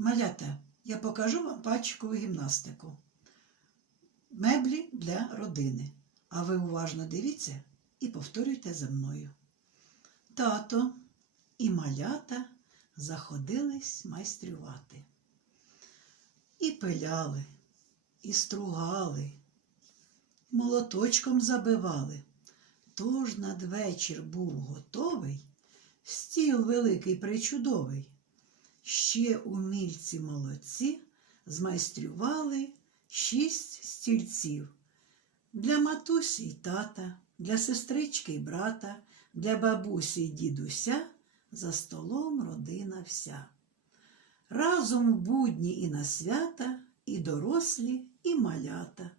Малята, я покажу вам пальчикову гімнастику. Меблі для родини. А ви уважно дивіться і повторюйте за мною. Тато і малята заходились майстрювати. І пиляли, і стругали, молоточком забивали. Тож надвечір був готовий, стіл великий причудовий. Ще умільці молодці змайстрювали шість стільців для матусі й тата, для сестрички й брата, для бабусі й дідуся за столом родина вся. Разом в будні і на свята, і дорослі, і малята.